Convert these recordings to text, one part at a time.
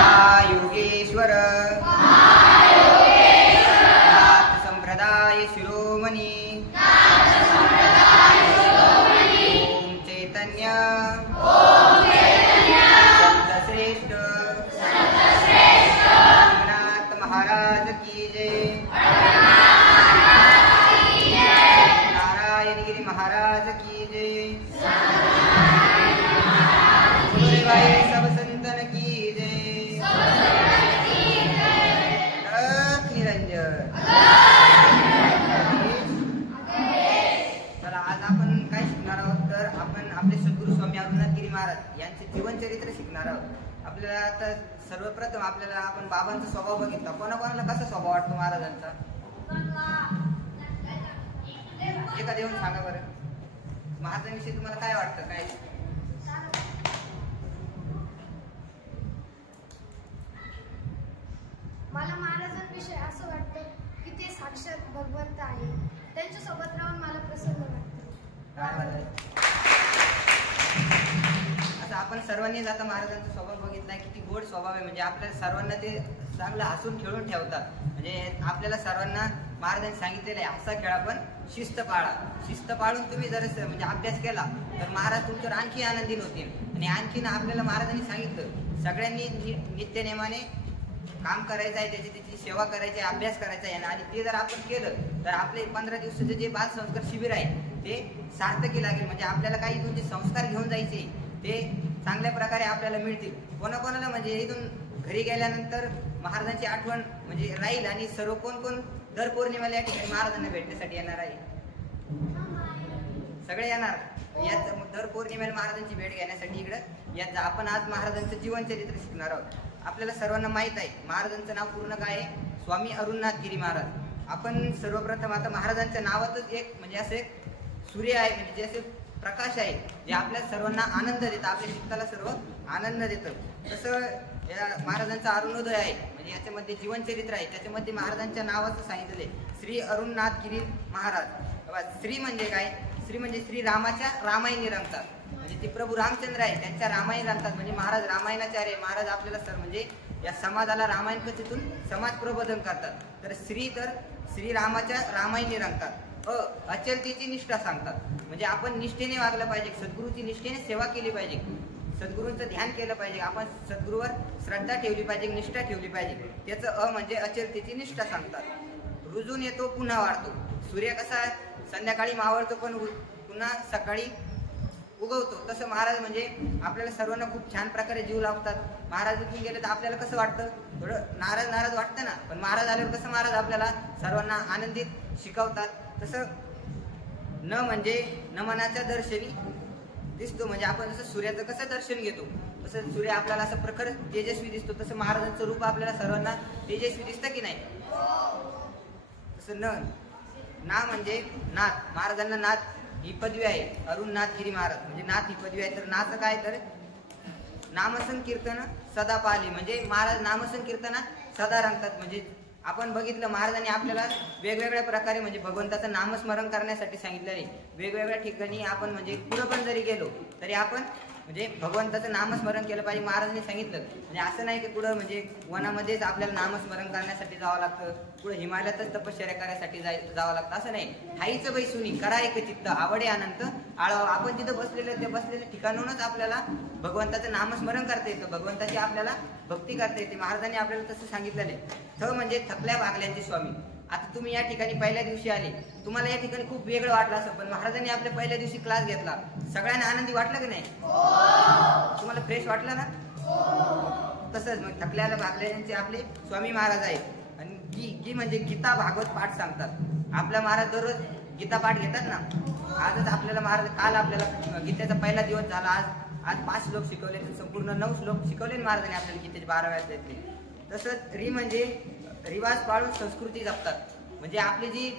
महायोगेश्वर नाथ संप्रदाय शिरोमणी ओम चैतन्य संत श्रेष्ठ रघुनाथ महाराज की जय। नारायण गिरी महाराज की जय। सब संतन की जय। निरंजन। चला आज आपण काय शिकणार आहोत तर आपण आपले सद्गुरू स्वामी अरुणनाथ गिरी महाराज यांचे जीवनचरित्र शिकणार आहोत। आपल्याला आता सर्वप्रथम आपण बाबांचा स्वभाव बघितला। कोणाकोणाला कसा स्वभाव वाटतो महाराजांचा? एका देऊन सांगा बरं, महाराजांविषयी तुम्हाला काय वाटतं? काय मला महाराजांविषयी असं वाटतं की ते साक्षात भगवंत आहे। त्यांच्या सोबत राहून मला प्रसन्न वाटतं। आता आपण सर्वांनीच आता महाराजांचा स्वभाव बघितलाय, किती गोड स्वभाव आहे। म्हणजे आपल्या सर्वांना ते चांगलं हसून खेळून ठेवतात। म्हणजे आपल्याला सर्वांना महाराजांनी सांगितलेलं आहे, हसा खेळा पण शिस्त पाळा। शिस्त पाळून तुम्ही जर म्हणजे अभ्यास केला तर महाराज तुमच्यावर आणखी आनंदीन होतील। आणि आणखीन आपल्याला महाराजांनी सांगितलं सगळ्यांनी नित्यनेमाने काम करायचं आहे, त्याची सेवा करायची आहे, अभ्यास करायचा आहे। आणि ते जर आपण केलं तर आपले 15 दिवसाचे जे बाल संस्कार शिबिर आहे ते सार्थकी लागेल। म्हणजे आपल्याला काही इथून जे संस्कार घेऊन जायचे ते चांगल्या प्रकारे आपल्याला मिळतील। कोणाकोणाला म्हणजे इथून घरी गेल्यानंतर महाराजांची आठवण म्हणजे राहील। आणि सर्व कोण दर पौर्णिमेला या ठिकाणी महाराजांना भेटण्यासाठी येणार आहे? सगळे येणार। याच दर पौर्णिमेला महाराजांची भेट घेण्यासाठी इकडं याच आपण आज महाराजांचं जीवनचरित्र शिकणार आहोत। आपल्याला सर्वांना माहित आहे महाराजांचं नाव पूर्ण काय आहे? स्वामी अरुणनाथ गिरी महाराज। आपण सर्वप्रथम आता महाराजांच्या नावातच एक म्हणजे असं एक सूर्य आहे, म्हणजे जसे प्रकाश आहे जे आपल्या सर्वांना आनंद देतं, आपल्या चित्ताला सर्व आनंद देतं। तसं या महाराजांचा अरुणोदय आहे, म्हणजे याच्यामध्ये जीवनचरित्र आहे, त्याच्यामध्ये महाराजांच्या नावाचं सांगितलेलं आहे श्री अरुणनाथ गिरी महाराज। श्री म्हणजे काय? श्री म्हणजे श्री रामाच्या रामायणी रंगतात। म्हणजे ते प्रभू रामचंद्र आहे त्यांच्या रामायण रंगतात। म्हणजे महाराज रामायणाचार्य महाराज आपल्याला म्हणजे या समाजाला रामायण कथेतून समाज प्रबोधन करतात। तर श्री रामाच्या रामायणी रंगतात। अचलतेची निष्ठा सांगतात। म्हणजे आपण निष्ठेने वागलं पाहिजे, सद्गुरूची निष्ठेने सेवा केली पाहिजे, सद्गुरूंचं ध्यान केलं पाहिजे, आपण सद्गुरूवर श्रद्धा ठेवली पाहिजे, निष्ठा ठेवली पाहिजे। त्याचं म्हणजे अचलतेची निष्ठा सांगतात। रुजून येतो पुन्हा वाढतो। सूर्य कसा संध्याकाळी मावळतो पण पुन्हा सकाळी उगवतो, तसं महाराज म्हणजे आपल्याला सर्वांना खूप छान प्रकारे जीव लावतात। महाराज इथून गेले तर आपल्याला कसं वाटतं? थोडं नाराज वाटतं ना, पण महाराज आल्यावर कसं महाराज आपल्याला सर्वांना आनंदित शिकवतात। तसं न म्हणजे नमनाच्या दर्शनी दिसतो। म्हणजे आपण जसं सूर्याचं कसं दर्शन घेतो तसं सूर्य आपल्याला असं प्रखर तेजस्वी दिसतो, तसं महाराजांचं रूप आपल्याला सर्वांना तेजस्वी दिसतं की नाही? तसं ना म्हणजे नाथ, महाराजांना नाथ ही पदवी आहे। अरुणनाथ गिरी महाराज म्हणजे नाथ ही पदवी आहे। तर नाथ काय? तर नामसंकीर्तन सदा पाली, म्हणजे महाराज नामसंकीर्तनात सदा रंगतात। म्हणजे आपण बघितलं महाराजांनी आपल्याला वेगवेगळ्या प्रकारे म्हणजे भगवंताचं नामस्मरण करण्यासाठी सांगितलं आहे। वेगवेगळ्या ठिकाणी आपण म्हणजे कुठं पण जरी गेलो तरी आपण म्हणजे भगवंताचं नामस्मरण केलं पाहिजे, महाराजांनी सांगितलं। म्हणजे असं नाही की कुठं म्हणजे वनामध्येच आपल्याला नामस्मरण करण्यासाठी जावं लागतं, कुठं हिमालयातच तपश्चर्या करायसाठी जावं लागतं, असं नाही। ठाईचं बैसुनी करा एक चित्त आवडे अनंत आळावा। आपण जिथं बसलेल्या ठिकाणूनच आपल्याला भगवंताचं नामस्मरण करता येतं, भगवंताची आपल्याला भक्ती करता येते। महाराजांनी आपल्याला तसं सांगितलेलं आहे। म्हणजे थकल्या भागल्यांचे स्वामी। आता तुम्ही या ठिकाणी पहिल्या दिवशी आले, तुम्हाला या ठिकाणी खूप वेगळं वाटलं असं, पण महाराजांनी आपल्या पहिल्या दिवशी क्लास घेतला, सगळ्यांना आनंदी वाटलं की नाही? तुम्हाला फ्रेश वाटलं ना? तसंच मग थकल्याला भागल्यांचे आपले स्वामी महाराज आहेत। आणि गी म्हणजे गीता भागवत पाठ सांगतात। आपला महाराज दररोज गीता पाठ घेतात ना। आजच आपल्याला महाराज काल आपल्याला गीतेचा पहिला दिवस झाला, आज 5 श्लोक शिकवले, संपूर्ण 9 श्लोक शिकवले महाराजांनी आपल्याला गीतेचे 12व्या अध्यायातले। तसंच म्हणजे रिवाज पाळून संस्कृती जपतात। म्हणजे आपली जी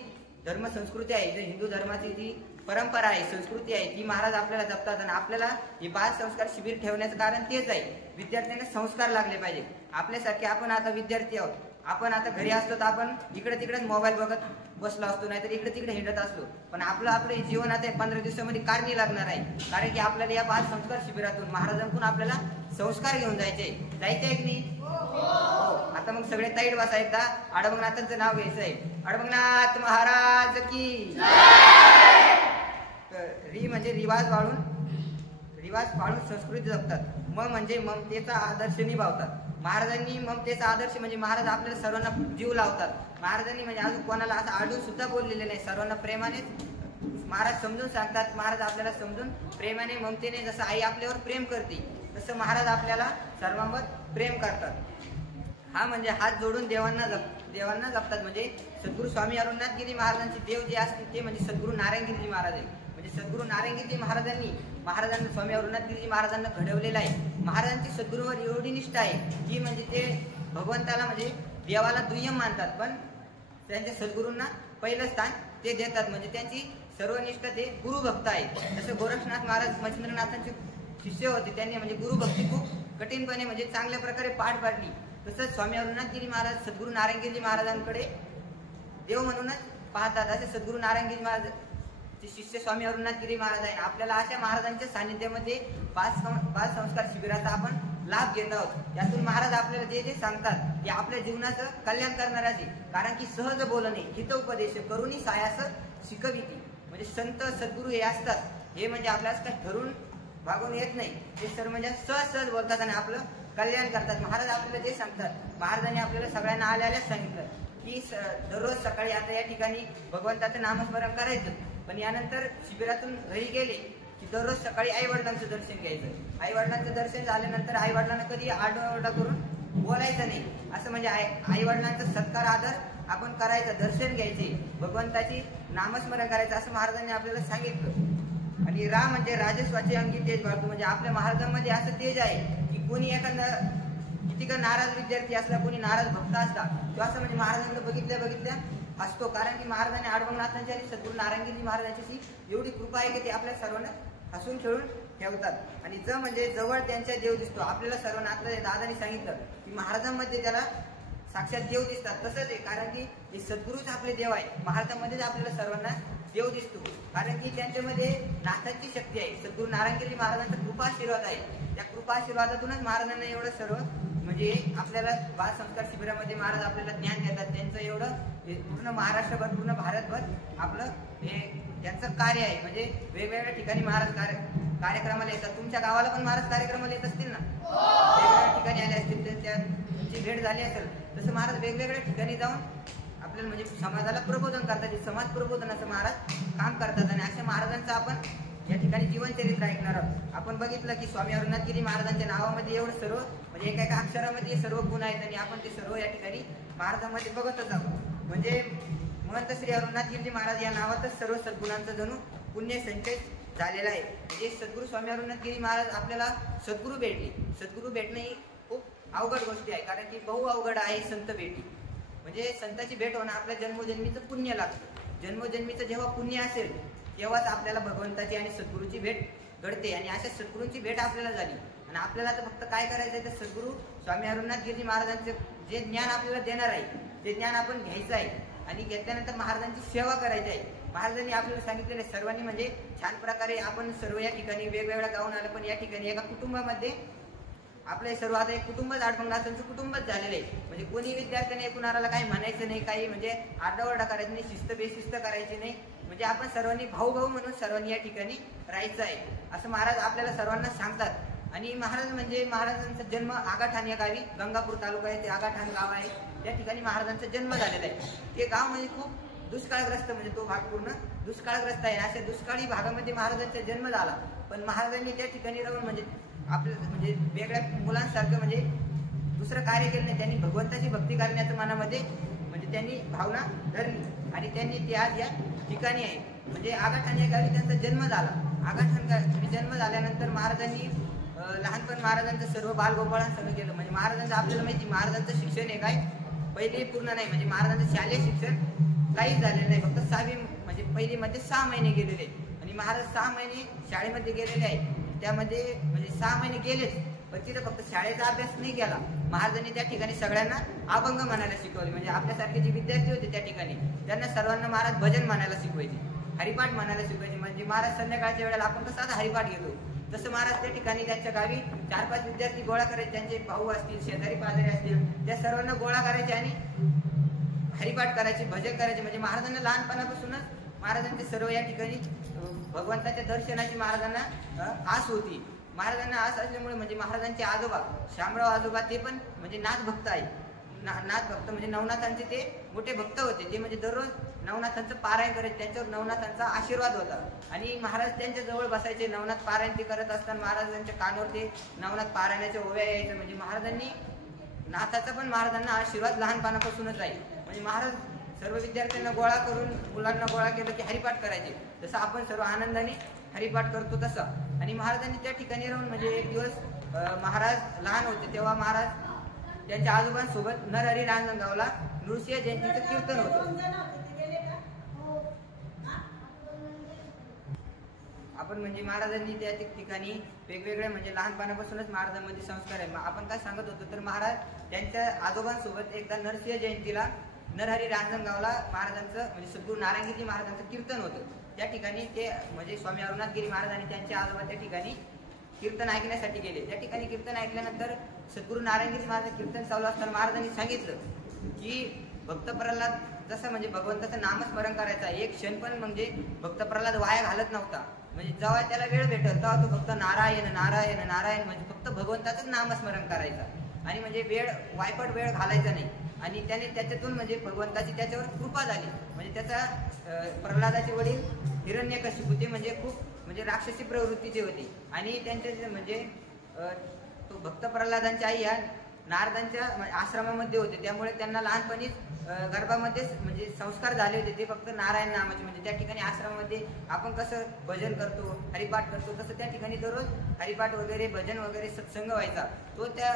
धर्म संस्कृती आहे, जी हिंदू धर्माची जी परंपरा आहे, संस्कृती आहे, ती महाराज आपल्याला जपतात। आणि आपल्याला हे बाल संस्कार शिबिर ठेवण्याचं कारण तेच आहे, विद्यार्थ्यांना संस्कार लागले पाहिजे। आपल्यासारखे आपण आता विद्यार्थी आहोत, आपण आता घरी असतो तर आपण इकडे तिकडेच मोबाईल बघत बसलो असतो, नाहीतर इकडे तिकडे हिंडत असलो. पण आपलं जीवन आता 15 दिवसामध्ये कारणी लागणार आहे, कारण की आपल्याला या बाल संस्कार शिबिरातून महाराजांकडून आपल्याला संस्कार घेऊन जायचे आहे की नाही? हो. आता मग सगळे ताईड बसा, एकदा अडबंगनाथांचं नाव घ्यायचं आहे. अडबंगनाथ महाराज की. री म्हणजे रिवाज पाळून संस्कृती जपतात. म म्हणजे ममतेचा आदर्श निभावतात. महाराजांनी ममतेचा आदर्श म्हणजे महाराज आपल्याला सर्वांना जीव लावतात. महाराजांनी म्हणजे अजून कोणाला असं आडून सुद्धा बोललेले नाही. सर्वांना प्रेमाने महाराज समजून सांगतात. महाराज आपल्याला समजून प्रेमाने ममतेने, जसं आई आपल्यावर प्रेम करते तसं महाराज आपल्याला सर्वांवर प्रेम करतात. हा म्हणजे हात जोडून देवांना जपतात. म्हणजे सद्गुरू स्वामी अरुणनाथगिरी महाराजांचे देव जे असतील ते म्हणजे सद्गुरू नारायणगिरीजी महाराज आहे. म्हणजे सद्गुरू नारायणगिरीजी महाराजांना स्वामी अरुणनाथगिरी महाराजांना घडवलेलं आहे. महाराजांची सद्गुरूवर एवढी निष्ठा आहे की म्हणजे ते भगवंताला म्हणजे देवाला दुय्यम मानतात, पण त्यांच्या सद्गुरूंना पहिलं स्थान ते देतात. म्हणजे त्यांची सर्व निष्ठा ते गुरुभक्त आहे. जसं गोरक्षनाथ महाराज मच्छिंद्रनाथांचे शिष्य होते, त्यांनी म्हणजे गुरुभक्ती खूप कठीणपणे म्हणजे चांगल्या प्रकारे पार पाडली. तसंच स्वामी अरुणनाथगिरी महाराज सद्गुरू नारायणगिरी महाराजांकडे देव म्हणूनच पाहतात. असे सद्गुरू नारायणगिरी महाराज शिष्य स्वामी अरुणनाथगिरी महाराज आहे. आपल्याला अशा महाराजांच्या सानिध्यामध्ये बाल संस्कार शिबिराचा आपण लाभ घेत आहोत. त्यातून महाराज आपल्याला जे जे सांगतात ते आपल्या जीवनाचं कल्याण करणार आहे. कारण की सहज बोलणे हितोपदेश करुणी सायास शिकविती. म्हणजे संत सद्गुरू हे असतात, हे म्हणजे आपल्याला काही ठरून भागून येत नाही. ते सर्व म्हणजे सहज बोलतात आणि आपलं कल्याण करतात. महाराज आपल्याला जे सांगतात, महाराजांनी आपल्याला सगळ्यांना आल्याच सांगितलं की दररोज सकाळी आता या ठिकाणी भगवंताचं नामस्मरण करायचं, पण यानंतर शिबिरातून घरी गेले की दररोज सकाळी आई वडिलांचं दर्शन घ्यायचं. आई वडिलांचं दर्शन झाल्यानंतर आई वडिलांना कधी आरडाओरडा करून बोलायचं नाही. असं म्हणजे आई वडिलांचा सत्कार आदर आपण करायचं, दर्शन घ्यायचे, भगवंताची नामस्मरण करायचं असं महाराजांनी आपल्याला सांगितलं. आणि म्हणजे राजस्वाचे अंगी तेज बाळगतो. म्हणजे आपल्या महाराजांमध्ये असं तेज आहे की कोणी एखादा किती का नाराज विद्यार्थी असला, कोणी नाराज भक्त असला, तो असं म्हणजे महाराजांना बघितल्या असतो. कारण की महाराजांनी अडबंगनाथांची आणि सद्गुरू नारायणगिरी महाराजांची एवढी कृपा आहे की ते आपल्या सर्वांना हसून खेळून ठेवतात. आणि म्हणजे जवळ त्यांच्या देव दिसतो. आपल्याला सर्वांना आता दादानी सांगितलं की महाराजांमध्ये त्याला साक्षात देव दिसतात. तसंच आहे, कारण की हे सद्गुरूच आपले देव आहे. महाराजांमध्येच आपल्याला सर्वांना देव दिसतो, कारण की त्यांच्यामध्ये नाथांची शक्ती आहे. सद्गुरू नारायणगिरी महाराजांचा कृपा आशीर्वाद आहे. त्या कृपा आशीर्वादातूनच महाराजांना एवढं सर्व म्हणजे आपल्याला बाल संस्कार शिबिरामध्ये महाराज आपल्याला ज्ञान देतात. त्यांचं एवढं पूर्ण महाराष्ट्रभर, पूर्ण भारतभर आपलं हे त्यांचं कार्य आहे. म्हणजे वेगवेगळ्या ठिकाणी महाराज कार्यक्रमाला येतात. तुमच्या गावाला पण महाराज कार्यक्रमाला येत असतील ना, वेगवेगळ्या ठिकाणी आले असतील, त्यांची भेट झाली असेल. तसं महाराज वेगवेगळ्या ठिकाणी जाऊन आपल्याला म्हणजे समाजाला प्रबोधन करतात. समाज प्रबोधनाचं महाराज काम करतात. आणि अशा महाराजांचं आपण या ठिकाणी जीवनचरित्र ऐकणार आहोत. आपण बघितलं की स्वामी अरुणनाथगिरी महाराजांच्या नावामध्ये एवढं सर्व म्हणजे एका अक्षरामध्ये सर्व गुण आहेत, आणि आपण ते सर्व या ठिकाणी महाराजांमध्ये बघतच आहोत. म्हणजे महंत श्री अरुणनाथगिरी महाराज या नावातच सर्व सद्गुणांचा जणू पुण्य संचय झालेला आहे. म्हणजे सद्गुरू स्वामी अरुणनाथगिरी महाराज आपल्याला सद्गुरू भेटणे ही खूप अवघड गोष्टी आहे. कारण की बहु अवघड आहे संत भेटी. म्हणजे संतांची भेट होणं आपल्या जन्मोजन्मीचं पुण्य लागतं. जन्मोजन्मीचं जेव्हा पुण्य असेल तेव्हाच आपल्याला भगवंताची आणि सद्गुरूची भेट घडते. आणि अशा सद्गुरूंची भेट आपल्याला झाली, आणि आपल्याला तर फक्त काय करायचं आहे, तर सद्गुरू स्वामी अरुणनाथगिरी महाराजांचे जे ज्ञान आपल्याला देणार आहे ते ज्ञान आपण घ्यायचं आहे. आणि घेतल्यानंतर महाराजांची सेवा करायची आहे. महाराजांनी आपल्याला सांगितलेले सर्वांनी म्हणजे छान प्रकारे आपण सर्व या ठिकाणी वेगवेगळ्या गावून आलं, पण या ठिकाणी एका कुटुंबामध्ये आपले सर्व आता एक कुटुंबच अडबंगनाथांचं कुटुंबच झालेलं आहे. म्हणजे कोणी विद्यार्थ्याने कुणाला काही म्हणायचं नाही, काही म्हणजे आरडाओरडा करायचं नाही, शिस्त बेशिस्त करायची नाही. म्हणजे आपण सर्वांनी भाऊ म्हणून सर्वांनी या ठिकाणी राहायचं आहे असं महाराज आपल्याला सर्वांना सांगतात. आणि महाराज म्हणजे महाराजांचा जन्म आगाठाण या गावी, गंगापूर तालुका आहे, ते आगाठाण गाव आहे, त्या ठिकाणी महाराजांचा जन्म झालेला आहे. ते गाव म्हणजे खूप दुष्काळग्रस्त, म्हणजे तो भाग पूर्ण दुष्काळग्रस्त आहे. अशा दुष्काळी भागामध्ये महाराजांचा जन्म झाला, पण महाराजांनी त्या ठिकाणी राहून म्हणजे आपलं म्हणजे वेगळ्या मुलांसारखं म्हणजे दुसरं कार्य केलं नाही. त्यांनी भगवंताची भक्ती करण्याचं मनामध्ये म्हणजे त्यांनी भावना धरली, आणि त्यांनी ते आज या ठिकाणी आहे. म्हणजे आगाठाण या गावी त्यांचा जन्म झाला. आगाठाण गावी जन्म झाल्यानंतर महाराजांनी लहानपण महाराजांचं सर्व बालगोपाळांसह केलं. म्हणजे महाराजांचं आपल्याला माहिती, महाराजांचं शिक्षण हे काय पहिले पूर्ण नाही. म्हणजे महाराजांचं शालेय शिक्षण काहीच झालेलं नाही. फक्त 6वी म्हणजे पहिलीमध्ये 6 महिने गेलेले, आणि महाराज 6 महिने शाळेमध्ये गेलेले आहे. त्यामध्ये म्हणजे 6 महिने गेलेच, पण तिथे फक्त शाळेचा अभ्यास नाही केला. महाराजांनी त्या ठिकाणी सगळ्यांना अभंग म्हणायला शिकवले. म्हणजे आपल्यासारखे जे विद्यार्थी होते त्या ठिकाणी त्यांना सर्वांना महाराज भजन म्हणायला शिकवायचे, हरिपाठ म्हणायला शिकवायचे. म्हणजे महाराज संध्याकाळच्या वेळेला आपण कसं आता हरिपाठ घेतो तसं महाराज त्या ठिकाणी त्यांच्या गावी 4-5 विद्यार्थी गोळा करायचे, त्यांचे भाऊ असतील, शेजारी पाजारी असतील, त्या सर्वांना गोळा करायचे आणि हरिपाठ करायचे, भजन करायचे. म्हणजे महाराजांना लहानपणापासूनच महाराजांचे सर्व या ठिकाणी भगवंताच्या दर्शनाची महाराजांना आस होती. महाराजांना आस असल्यामुळे म्हणजे महाराजांचे आजोबा शामराव आजोबा ते पण म्हणजे नाथ भक्त आहे. नाथ भक्त म्हणजे नवनाथांचे ते मोठे भक्त होते. ते म्हणजे दररोज नवनाथांचं पारायण करायचे, त्यांच्यावर नवनाथांचा आशीर्वाद होता. आणि महाराज त्यांच्या जवळ बसायचे, नवनाथ पारायण ते करत असताना महाराजांच्या कानावर ते नवनाथ पारायणाच्या ओव्या यायचं. म्हणजे महाराजांनी नाथाचा पण महाराजांना आशीर्वाद लहानपणापासूनच आहे. म्हणजे महाराज सर्व विद्यार्थ्यांना गोळा करून मुलांना गोळा केलं की हरिपाठ करायचे, जसं आपण सर्व आनंदाने हरिपाठ करतो तसं. आणि महाराजांनी त्या ठिकाणी राहून म्हणजे एक दिवस महाराज लहान होते तेव्हा महाराज त्यांच्या आजोबांसोबत नरहरी रांजणगावला नृसिंह जयंतीचं कीर्तन होतं. आपण म्हणजे महाराजांनी त्या ठिकाणी वेगवेगळे म्हणजे लहानपणापासूनच महाराजांमध्ये संस्कार आहे. आपण काय सांगत होतो तर महाराज त्यांच्या आजोबांसोबत एकदा नरसिंह जयंतीला नरहरी रांजणगावला महाराजांचं म्हणजे सद्गुरू नारायणगिरी महाराजांचं कीर्तन होतं. त्या ठिकाणी ते म्हणजे स्वामी अरुणाथगिरी महाराज आणि त्यांचे आजोबा त्या ठिकाणी कीर्तन ऐकण्यासाठी गेले. त्या ठिकाणी कीर्तन ऐकल्यानंतर सद्गुरू नारायणगिरी महाराज कीर्तन चालू असताना महाराजांनी सांगितलं की भक्त प्रल्हाद जसं म्हणजे भगवंताचं नामस्मरण करायचं, एक क्षण पण म्हणजे भक्त प्रल्हाद वाया घालत नव्हता. म्हणजे जेव्हा त्याला वेळ भेटल तेव्हा तो फक्त नारायण नारायण नारायण म्हणजे फक्त भगवंताचंच नामस्मरण करायचं आणि म्हणजे वायपट वेळ घालायचा नाही. आणि त्याने त्याच्यातून म्हणजे भगवंताची त्याच्यावर कृपा झाली. म्हणजे त्याचा प्रल्हादाचे वडील हिरण्यकशिपू ते म्हणजे खूप म्हणजे राक्षसी प्रवृत्तीचे होते आणि त्यांचे म्हणजे तो भक्त प्रल्हादांची आई या नारदांच्या आश्रमामध्ये होते. त्यामुळे त्यांना लहानपणीच गर्भामध्येच म्हणजे संस्कार झाले होते ते फक्त नारायण नामाचे. म्हणजे त्या ठिकाणी आश्रमामध्ये आपण कसं भजन करतो, हरिपाठ करतो, तसं त्या ठिकाणी दररोज हरिपाठ वगैरे भजन वगैरे सत्संग व्हायचा. तो त्या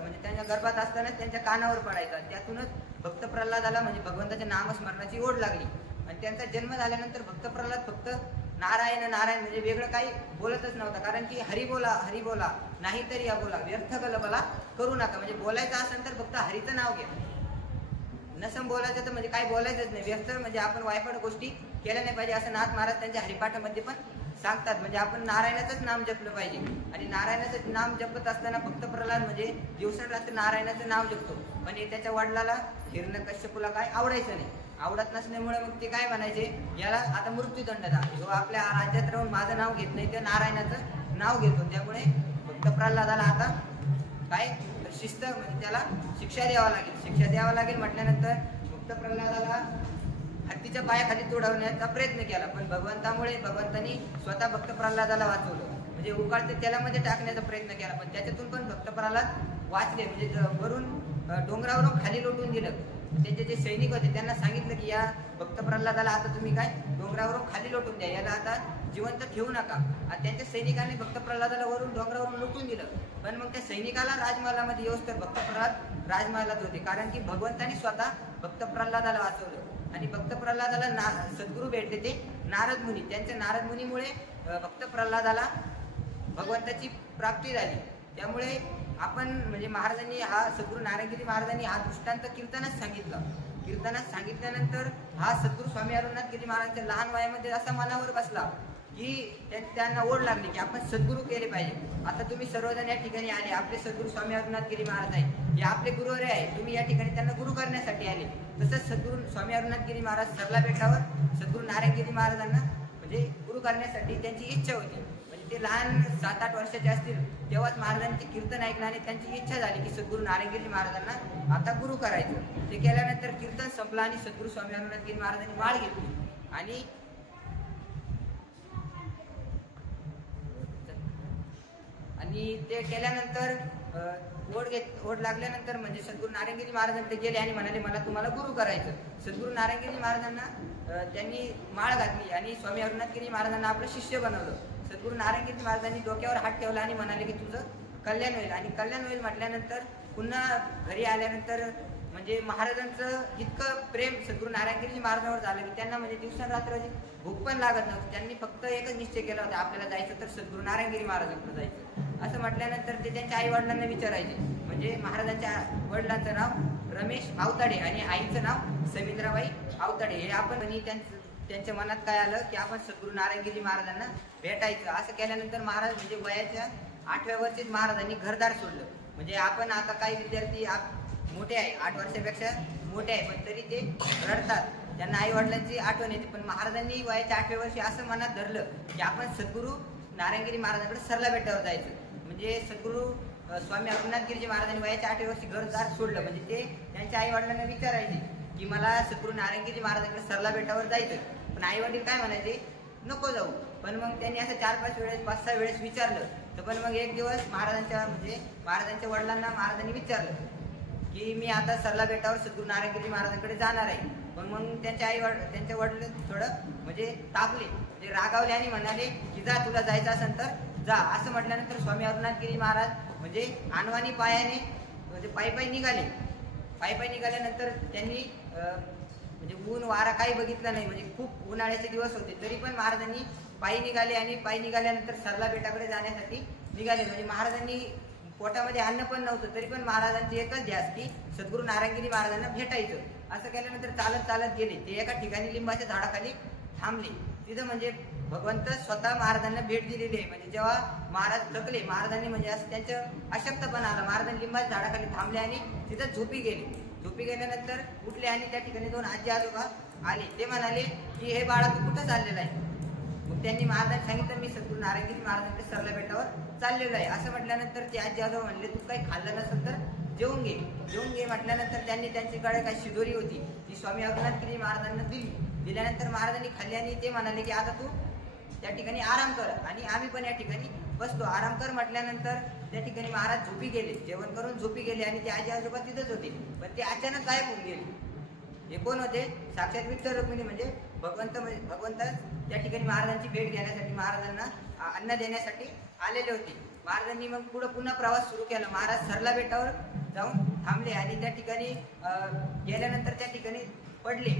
म्हणजे त्यांच्या गर्भात असतानाच त्यांच्या कानावर पडायचा. त्यातूनच भक्त प्रल्हादाला म्हणजे भगवंताच्या नामस्मरणाची ओढ लागली आणि त्यांचा जन्म झाल्यानंतर भक्त प्रल्हाद फक्त नारायण नारायण म्हणजे वेगळं काही बोलतच नव्हता. कारण की हरी बोला नाहीतरी या बोला व्यर्थ गलबला करू नका. म्हणजे बोलायचं असेल तर फक्त हरीचं नाव घ्या, नसं बोलायचं तर म्हणजे काय बोलायचंच नाही. व्यर्थ म्हणजे आपण वायफळ गोष्टी केल्या नाही पाहिजे असं नाथ महाराज त्यांच्या हरिपाठामध्ये पण सांगतात. म्हणजे आपण नारायणाचंच नाम जपलं पाहिजे. आणि नारायणाचं नाम जपत असताना भक्त प्रल्हाद म्हणजे दिवसरात्र नारायणाचं नाव जपतो. पण त्याच्या वडिलाला हिरण्यकश्यपूला काय आवडायचं नाही. आवडत नसल्यामुळे मग ते काय म्हणायचे, याला आता मृत्यूदंड द्या, जो आपल्या राज्यात राहून माझं नाव घेत नाही ते नारायणाचं नाव घेतो. त्यामुळे भक्त प्रल्हादाला आता काय शिस्त म्हणजे त्याला शिक्षा द्यावा लागेल. शिक्षा द्यावा लागेल म्हटल्यानंतर भक्त प्रल्हादाला हत्तीच्या पायाखाली तुडवण्याचा प्रयत्न केला. पण भगवंतांनी स्वतः भक्त प्रल्हादाला वाचवलं. म्हणजे उकाळते तेलामध्ये टाकण्याचा प्रयत्न केला पण त्याच्यातून पण भक्त प्रल्हाद वाचले. म्हणजे वरून डोंगरावरून खाली लोटून दिलं. त्यांचे जे सैनिक होते त्यांना सांगितलं की या भक्त प्रल्हादाला आता तुम्ही काय डोंगरावरून खाली लोटून द्या, याला आता जिवंत ठेवू नका. आणि त्यांच्या सैनिकांनी भक्त प्रल्हादाला वरून डोंगरावरून लुटून दिलं. पण मग त्या सैनिकाला राजमहालामध्ये येऊस तर भक्त प्रल्हाद राजमहालात होते. कारण की भगवंतांनी स्वतः भक्त प्रल्हादाला वाचवलं. आणि भक्त प्रल्हादाला सद्गुरू भेटले ते नारद मुनी. त्यांच्या नारद मुनीमुळे भक्त प्रल्हादाला भगवंताची प्राप्ती झाली. त्यामुळे आपण म्हणजे महाराजांनी हा सद्गुरू नारायणगिरी महाराजांनी हा दृष्टांत कीर्तनात सांगितला. कीर्तनात सांगितल्यानंतर हा सद्गुरू स्वामी अरुणाथगिरी महाराजांच्या लहान वयामध्ये असा मनावर बसला की त्यांना ओढ लागली की आपण सद्गुरू केले पाहिजे. आता तुम्ही सर्वजण या ठिकाणी आले, आपले सद्गुरू स्वामी अरुणाथगिरी महाराज आहे, हे आपले गुरुवर आहे, तुम्ही या ठिकाणी त्यांना गुरु करण्यासाठी आले. तसंच सद्गुरू स्वामी अरुणाथगिरी महाराज सरला बेटावर सद्गुरू नारायणगिरी महाराजांना म्हणजे गुरु करण्यासाठी त्यांची इच्छा होती. ते लहान 7-8 वर्षाचे असतील तेव्हाच महाराजांचे कीर्तन ऐकलं आणि त्यांची इच्छा झाली की सद्गुरू नारायणगिरी महाराजांना आता गुरु करायचं. ते केल्यानंतर कीर्तन संपलं आणि सद्गुरू स्वामी अरुणाथगिरी महाराजांनी माळ घेतली आणि ते केल्यानंतर ओढ लागल्यानंतर म्हणजे सद्गुरू नारायणगिरी महाराजांकडे गेले आणि म्हणाले मला तुम्हाला गुरु करायचं. सद्गुरू नारायणगिरी महाराजांना त्यांनी माळ घातली आणि स्वामी अरुणाथगिरी महाराजांना आपलं शिष्य बनवलं. सद्गुरू नारायणगिरी महाराजांनी डोक्यावर हात ठेवला आणि म्हणाले की तुझं कल्याण होईल. आणि कल्याण होईल म्हटल्यानंतर पुन्हा घरी आल्यानंतर म्हणजे महाराजांचं इतकं प्रेम सद्गुरू नारायणगिरीजी महाराजांवर झालं की त्यांना म्हणजे दिवसारात्राची भूक पण लागत नव्हती. त्यांनी फक्त एकच निश्चय केला होता, आपल्याला जायचं तर सद्गुरू नारायणगिरी महाराजांकडे जायचं. असं म्हटल्यानंतर ते त्यांच्या आई वडिलांना विचारायचे. म्हणजे महाराजांच्या वडिलांचं नाव रमेश आवताडे आणि आईचं नाव समिंद्राबाई आवताडे. हे आपण त्यांच्या मनात काय आलं की आपण सद्गुरू नारायणगिरी महाराजांना भेटायचं. असं केल्यानंतर महाराज म्हणजे वयाच्या 8व्या वर्षीच महाराजांनी घरदार सोडलं. म्हणजे आपण आता काही विद्यार्थी मोठे आहे, 8 वर्षापेक्षा मोठे आहे, पण तरी ते रडतात, त्यांना आई वडिलांची आठवण येते. पण महाराजांनी वयाच्या 8व्या वर्षी असं मनात धरलं की आपण सद्गुरू नारायणगिरी महाराजांकडे सरला बेटावर जायचं. म्हणजे सद्गुरू स्वामी अरुणनाथगिरीजी महाराजांनी वयाच्या 8व्या वर्षी घरदार सोडलं. म्हणजे ते त्यांच्या आई वडिलांना विचारायचे की मला सद्गुरू नारायणगिरी महाराजांकडे सरला बेटावर जायचं. पण आई वडील काय म्हणायचे, नको जाऊ. पण मग त्यांनी असं 4-5 वेळेस 5-6 वेळेस विचारलं. तर पण मग एक दिवस महाराजांच्या वडिलांना महाराजांनी विचारलं की मी आता सरला बेटावर सद्गुरू नारायणगिरी महाराजांकडे जाणार आहे. पण मग त्यांच्या वडील थोडं म्हणजे तापले, म्हणजे रागावले आणि म्हणाले की जा, तुला जायचं असेल तर जा. असं म्हटल्यानंतर स्वामी अरुणनाथगिरी महाराज म्हणजे अनवाणी पायाने म्हणजे पायी निघाले. पायी निघाल्यानंतर त्यांनी म्हणजे ऊन वारा काही बघितला नाही. म्हणजे खूप उन्हाळ्याचे दिवस होते, तरी पण महाराजांनी पायी निघाले आणि पायी निघाल्यानंतर सरला बेटाकडे जाण्यासाठी निघाले. म्हणजे महाराजांनी पोटामध्ये अन्न पण नव्हतं, तरी पण महाराजांची एकच ध्यास की सद्गुरू नारायणगिरी महाराजांना भेटायचं. असं केल्यानंतर चालत गेले. ते एका ठिकाणी लिंबाच्या झाडाखाली थांबले. तिथं म्हणजे भगवंत स्वतः महाराजांना भेट दिलेली आहे. म्हणजे जेव्हा महाराज थकले, महाराजांनी म्हणजे असं त्यांचं अशक्तपणा आला, महाराजांनी लिंबाच्या झाडाखाली थांबले आणि तिथं झोपी गेले. झोपी गेल्यानंतर उठले आणि त्या ठिकाणी 2 आजी आजोबा आले. ते म्हणाले की हे बाळा तू कुठं चाललेलं आहे. मग त्यांनी महाराजांनी सांगितलं मी सद्गुरू नारायणगिरी महाराजांकडे सरला बेटावर चाललेलो आहे. असं म्हटल्यानंतर ते आजी आजोबा म्हणले तू काही खाल्लं नसेल तर जेवून घे म्हटल्यानंतर त्यांनी त्यांच्याकडे काही शिदोरी होती ती स्वामी अरुणनाथगिरी महाराजांना दिल्यानंतर महाराजांनी खाल्ली आणि ते म्हणाले की आता तू त्या ठिकाणी आराम कर. आणि आम्ही पण या ठिकाणी बसतो, आराम कर म्हटल्यानंतर त्या ठिकाणी महाराज झोपी गेले. जेवण करून झोपी गेले आणि ते आजी आजोबा तिथंच होते. पण ते अचानक गायब होऊन गेले. हे कोण होते, साक्षात विठ्ठल रुक्मिणी म्हणजे भगवंत त्या ठिकाणी महाराजांची भेट घेण्यासाठी, महाराजांना अन्न देण्यासाठी आलेले होते. महाराजांनी मग पुन्हा प्रवास सुरू केला. महाराज सरला बेटावर जाऊन थांबले आणि त्या ठिकाणी गेल्यानंतर त्या ठिकाणी पडले.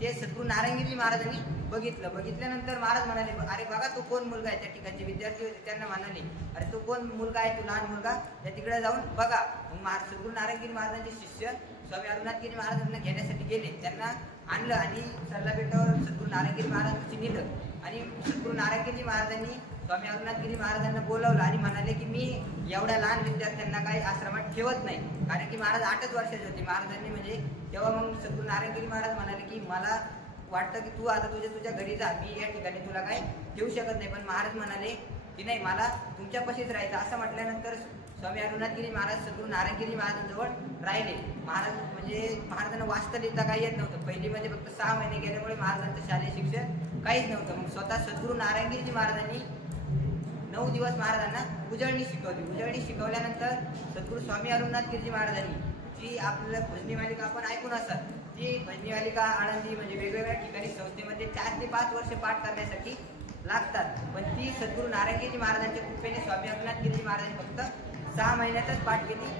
ते सद्गुरू नारायणगिरी महाराजांनी बघितल्यानंतर महाराज म्हणाले अरे बघा तो कोण मुलगा आहे. त्या ठिकाणचे विद्यार्थी होते त्यांना म्हणाले अरे तो कोण मुलगा आहे, तो लहान मुलगा, त्या तिकडे जाऊन बघा. मग सद्गुरू नारायणगिरी महाराजांचे शिष्य स्वामी अरुणनाथगिरी महाराजांना घेण्यासाठी गेले. त्यांना आणलं आणि सरला बेटावर सद्गुरू नारायणगिरी महाराजांची नेलं आणि सद्गुरू नारायणगिरी महाराजांनी स्वामी अरुणनाथगिरी महाराजांना बोलावलं आणि म्हणाले की मी एवढ्या लहान विद्यार्थ्यांना काही आश्रमात ठेवत नाही. कारण की महाराज 8च वर्षाचे होते. महाराजांनी म्हणजे तेव्हा मग सद्गुरू नारायणगिरी महाराज म्हणाले की मला वाटतं की तू आता तुझ्या घरी जा, मी या ठिकाणी तुला काय ठेवू शकत नाही. पण महाराज म्हणाले की नाही, मला तुमच्यापाशीच राहायचं. असं म्हटल्यानंतर स्वामी अरुणनाथगिरी महाराज सद्गुरू नारायणगिरी महाराजांजवळ राहिले. महाराजांना वाचता लिहिता काही येत नव्हतं. पहिलीमध्ये फक्त 6 महिने गेल्यामुळे महाराजांचं शालेय शिक्षण काहीच नव्हतं. मग स्वतः सद्गुरू नारायणगिरीजी महाराजांनी 9 दिवस महाराजांना उजळणी शिकवली. उजळणी शिकवल्यानंतर सद्गुरू स्वामी अरुणनाथगिरीजी महाराजांनी जी आपल्याला भजनी मालिका आपण ऐकून असाल, ती भजनी मालिका आळंदी म्हणजे वेगवेगळ्या ठिकाणी संस्थेमध्ये 4 ते 5 वर्ष पाठ करण्यासाठी लागतात. पण ती सद्गुरू नारायणगिरीजी महाराजांच्या कृपेने स्वामी अरुणनाथगिरीजी महाराजांनी फक्त 6 महिन्यातच पाठ केली.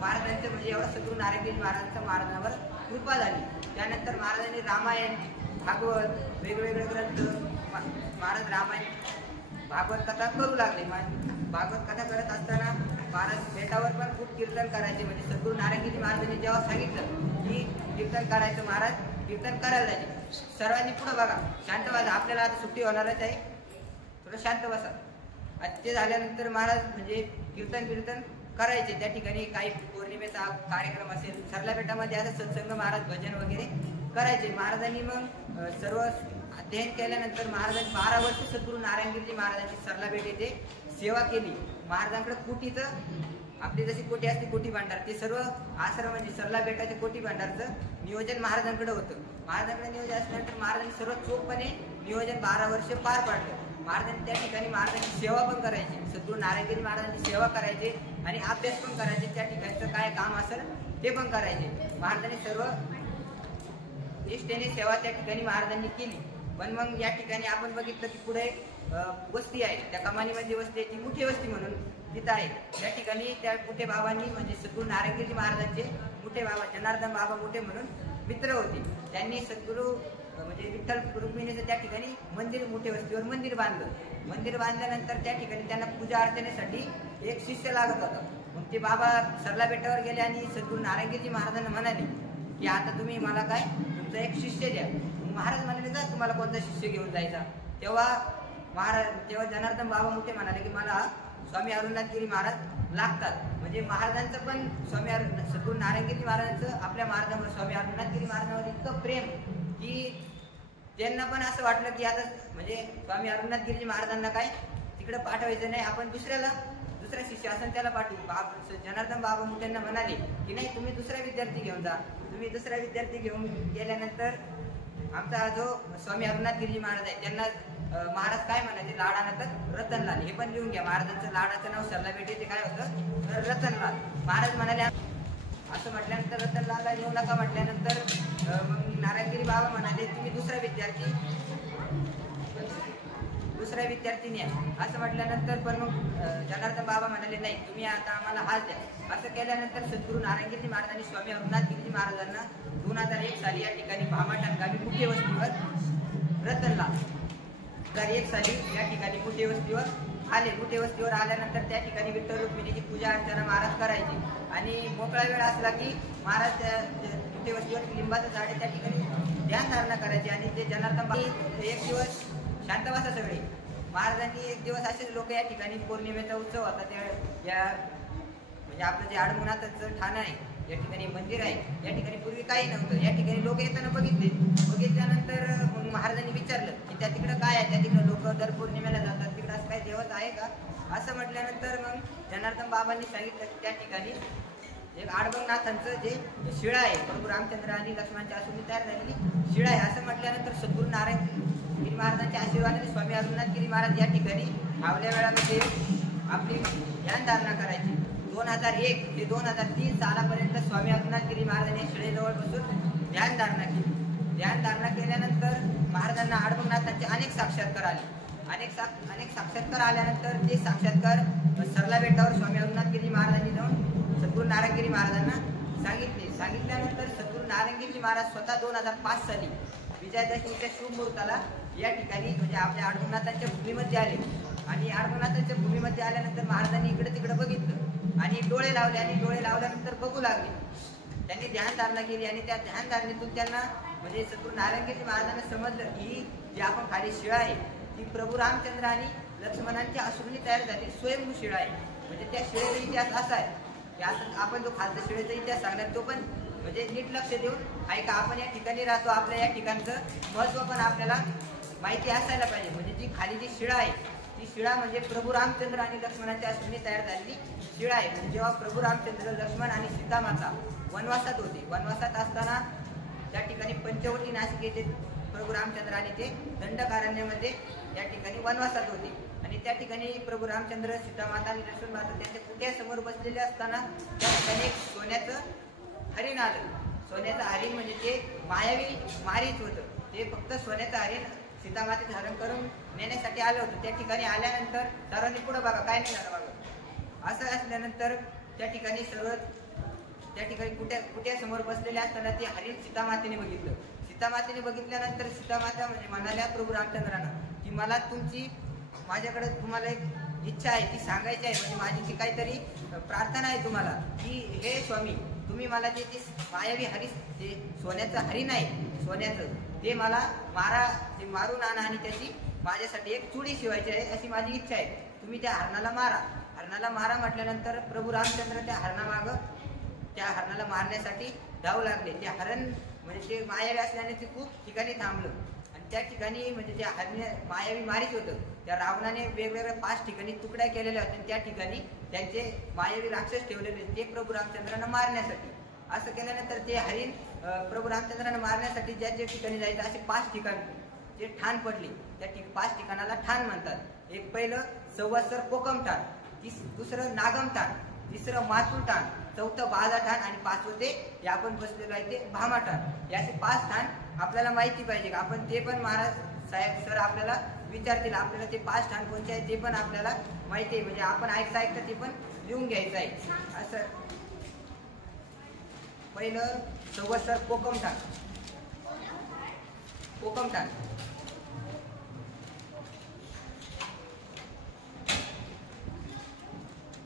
महाराजांचं म्हणजे एवढं सद्गुरू नारायणगिरी महाराजांचं महाराजांवर कृपा झाली. त्यानंतर महाराजांनी रामायण, भागवत, वेगवेगळे ग्रंथ, महाराज रामायण भागवत कथा करू लागले. भागवत कथा करत असताना महाराज बेटावर पण खूप कीर्तन करायचे. म्हणजे सद्गुरू नारायणगिरी महाराजांनी जेव्हा सांगितलं की कीर्तन करायचं, महाराज कीर्तन करायला लागले. सर्वांनी पुढे बघा, शांत बसा, आपल्याला आता सुट्टी होणारच आहे, थोडं शांत बसा. ते झाल्यानंतर महाराज म्हणजे कीर्तन करायचे. त्या ठिकाणी काही पौर्णिमेचा कार्यक्रम असेल, सरला बेटामध्ये आता सत्संग, महाराज भजन वगैरे करायचे. महाराजांनी मग सर्व अध्ययन केल्यानंतर महाराजांनी 12 वर्ष सद्गुरू नारायणगिरीजी महाराजांची सरला बेट येथे सेवा केली. महाराजांकडे कोटीचं, आपली जशी कोटी असते कोटी भांडार, ते सर्व आश्रम म्हणजे सरला बेटाचे कोटी भांडारचं नियोजन महाराजांकडे होतं. महाराजांकडे नियोजन असल्यानंतर महाराजांनी सर्व चोखपणे नियोजन 12 वर्ष पार पाडलं. महाराजांनी त्या ठिकाणी महाराजांची सेवा पण करायची, सद्गुरू नारायणगिरी महाराजांची सेवा करायची आणि अभ्यास पण करायचे. त्या ठिकाणचं काय काम असेल ते पण करायचे. महाराजांनी सर्व निष्ठेने सेवा त्या ठिकाणी महाराजांनी केली. पण मग या ठिकाणी आपण बघितलं की पुढे वस्ती आहे, त्या कमानीमध्ये वस्ती आहे, ती मोठी वस्ती म्हणून तिथं आहे. त्या ठिकाणी त्या मोठे बाबांनी म्हणजे सद्गुरू नारायणगिरी महाराजांचे मोठे बाबा जनार्दन बाबा मोठे म्हणून मित्र होते. त्यांनी सद्गुरू म्हणजे विठ्ठल रुक्मिणीचं त्या ठिकाणी मंदिर मोठे वस्तीवर मंदिर बांधलं. मंदिर बांधल्यानंतर त्या ठिकाणी त्यांना पूजा अर्चनेसाठी एक शिष्य लागत होता. मग ते बाबा सरला बेटावर गेले आणि सद्गुरू नारायणगिरी महाराजांना म्हणाले की आता तुम्ही मला काय तुमचा एक शिष्य द्या. महाराज म्हणाले जा तुम्हाला कोणता शिष्य घेऊन जायचा. तेव्हा जनार्दन बाबा मोठे म्हणाले की मला स्वामी अरुणनाथगिरी महाराज लागतात. म्हणजे महाराजांचं पण सद्गुरू नारायणगिरी महाराजांचं आपल्या महाराजांवर स्वामी अरुणनाथगिरी महाराजांवर इतकं प्रेम की त्यांना पण असं वाटलं की आता म्हणजे स्वामी अरुणनाथगिरी महाराजांना काय तिकडे पाठवायचं नाही, आपण दुसरा शिष्य असेल त्याला पाठवू. जनार्दन बाबा मोठ्यांना म्हणाले की नाही तुम्ही दुसरा विद्यार्थी घेऊन जा. तुम्ही दुसरा विद्यार्थी घेऊन गेल्यानंतर आमचा जो स्वामी अरुणनाथगिरी महाराज आहे त्यांना महाराज काय म्हणायचे लाडानंतर रतनलाल हे पण लिहून घ्या. महाराजांचं लाडाचं नाव सरला बेटे ते काय होतं रतनलाल. महाराज म्हणाले असं म्हटल्यानंतर रतनलालला येऊ नका म्हटल्यानंतर मग नारायणगिरी बाबा म्हणाले तुम्ही दुसरा विद्यार्थी न्या. असं म्हटल्यानंतर पण मग जनार्दन बाबा म्हणाले नाही तुम्ही आता आम्हाला हाच द्या. असं केल्यानंतर सद्गुरू नारायणगिरी महाराजांनी स्वामी अरुणनाथगिरी महाराजांना 2001 साली या ठिकाणी भामाटण गावी कुठे वस्तीवर रतनलाल 2001 साली या ठिकाणी कुठे वस्तीवर आले. कुठे वस्तीवर आल्यानंतर त्या ठिकाणी विठ्ठल रुक्मिणीची पूजा अर्चना महाराज करायची आणि मोकळा वेळ असला की महाराज कुठे वस्तीवर लिंबाचं झाड आहे त्या ठिकाणी ध्यान धारणा करायचे. आणि ते जनार्दन एक दिवस शांत बसा सगळे. महाराजांनी एक दिवस असेच लोक या ठिकाणी पौर्णिमेचा उत्सव होता त्या म्हणजे आपलं जे आडमुनाथाचं ठाणं आहे या ठिकाणी मंदिर आहे या ठिकाणी पूर्वी काही नव्हतं. या ठिकाणी लोक येताना बघितल्यानंतर मग महाराजांनी विचारलं की त्या तिकडं काय आहे. त्या तिकडं लोक दर पौर्णिमेला जातात तिकडं असं काही देवत आहे का. असं म्हटल्यानंतर मग जनार्दन बाबांनी सांगितलं की त्या ठिकाणी एक आडबंगनाथांचं जे शिळा आहे प्रभू रामचंद्र आणि लक्ष्मणच्या आसून तयार झालेली शिळा आहे. असं म्हटल्यानंतर सद्गुरू नारायणगिरी महाराजांच्या आशीर्वादाने स्वामी अरुणनाथगिरी महाराज या ठिकाणी आवल्या वेळामध्ये आपली ध्यान धारणा करायची. 2001 ते 2003 सालापर्यंत स्वामी अरुणनाथगिरी महाराजांनी शिळेजवळ बसून ध्यान धारणा केली. ध्यान धारणा केल्यानंतर महाराजांना आडबंगनाथांचे अनेक साक्षात्कार आले. अनेक साक्षात्कार आल्यानंतर ते साक्षात्कार सरला बेटावर स्वामी अरुणनाथगिरी महाराजांनी जाऊन सद्गुरू नारायणगिरी महाराजांना सांगितल्यानंतर सद्गुरू नारायणगिरी महाराज स्वतः 2005 साली विजयादशमीच्या शुभमुहूर्ताला या ठिकाणी म्हणजे आपल्या आडबंगनाथांच्या भूमीमध्ये आले. आणि आडबंगनाथांच्या भूमीमध्ये आल्यानंतर महाराजांनी इकडे तिकडे बघितलं आणि डोळे लावले आणि डोळे लावल्यानंतर बघू लागले. त्यांनी ध्यान धारणा केली आणि त्या ध्यान धारणेतून त्यांना म्हणजे सद्गुरू नारायणगिरी महाराजांना समजलं की जी आपण खाली शिळा आहे ती प्रभू रामचंद्र आणि लक्ष्मणांच्या अश्रूंनी तयार झालेली स्वयंभू शिळा आहे. म्हणजे त्या शिळेचा इतिहास असा आहे की आता आपण जो खालचा शिळेचा इतिहास सांगणार तो पण म्हणजे नीट लक्ष देऊन ऐका. आपण या ठिकाणी राहतो आपल्या या ठिकाणचं महत्त्व पण आपल्याला माहिती असायला पाहिजे. म्हणजे जी खाली जी शिळा आहे ती शिळा म्हणजे प्रभू रामचंद्र आणि लक्ष्मणांच्या अश्रूंनी तयार झालेली शिळा आहे. म्हणजे जेव्हा प्रभू रामचंद्र लक्ष्मण आणि सीतामाता वनवासात होते वनवासात असताना त्या ठिकाणी पंचवटी नाशिक येथे प्रभू रामचंद्र आणि ते दंडकारण्यामध्ये या ठिकाणी वनवासात होते. आणि त्या ठिकाणी प्रभू रामचंद्र सीतामाता आणि लक्ष्मण माता त्यांच्या कुट्यासमोर बसलेले असताना त्या ठिकाणी एक सोन्याचं हरिण आलं. सोन्याचं हरिण म्हणजे ते मायावी मारीच होतं. ते फक्त सोन्याचं हरिण सीतामातेचं हरण करून नेण्यासाठी आलं होतं. त्या ठिकाणी आल्यानंतर सर्वांनी पुढं बघा काय नाही झालं बघा. असं असल्यानंतर त्या ठिकाणी त्या ठिकाणी कुट्यासमोर बसलेले असताना ते हरिण सीतामातेने बघितलं. सीतामातेने बघितल्यानंतर सीतामाता म्हणजे म्हणाल्या प्रभू रामचंद्रांना की मला माझ्याकडे तुम्हाला एक इच्छा आहे ती सांगायची आहे. म्हणजे माझी जी काहीतरी प्रार्थना आहे तुम्हाला की हे स्वामी तुम्ही मला जे मायावी जे सोन्याचं हरिण आहे सोन्याचं ते मला मारून आणा आणि त्याची माझ्यासाठी एक चुडी शिवायची आहे अशी माझी इच्छा आहे. तुम्ही त्या हरणाला मारा म्हटल्यानंतर प्रभू रामचंद्र त्या हरणाला मारण्यासाठी धावू लागले. ते हरण म्हणजे ते मायावी असल्याने ते खूप ठिकाणी थांबलं. आणि त्या ठिकाणी म्हणजे जे हरण मायावी मारीत होतं त्या रावणाने वेगवेगळ्या 5 ठिकाणी तुकड्या केलेल्या होत्या. त्या ठिकाणी त्यांचे मायावी राक्षस ठेवलेले ते प्रभू रामचंद्रांना मारण्यासाठी. असं केल्यानंतर ते हरिण प्रभू रामचंद्रांना मारण्यासाठी ज्या ठिकाणी जायचं असे 5 ठिकाण जे ठाण पडले. त्या 5 ठिकाणाला ठाण म्हणतात. एक पहिलं संवत्सर कोकम ठाण, दुसरं नागम ठाण, तिसरं मातू ठाण, चौथं बाजा ठाण आणि 5वं ते आपण बसलेलो आहे ते भामा ठाण. याचे 5 ठाण आपल्याला माहिती पाहिजे. आपण ते पण महाराज साहेब सर आपल्याला विचारतील आपल्याला ते 5 स्थान कोणते आहे ते पण आपल्याला माहिती आहे, म्हणजे आपण ऐकता ते पण लिहून घ्यायचं आहे. असं पहिलं संवत्सर कोकमठाण.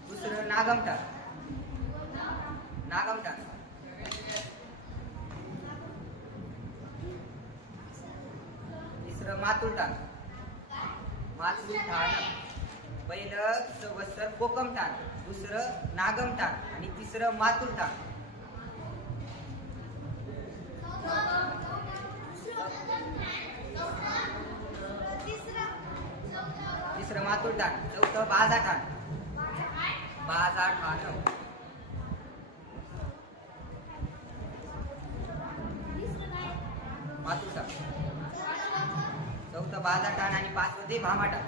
दुसरं नागमठाण. तिसरं मातुलठाण. पहिलं संवत्सर कोकमठाण, दुसरं नागमठाण आणि तिसरं मातुलठाण. तिसरं मातुलठाण, चौथं बाजाठाण. मातुलठाण, चौथं बाजाठाण आणि 5वं ते भामाठाण.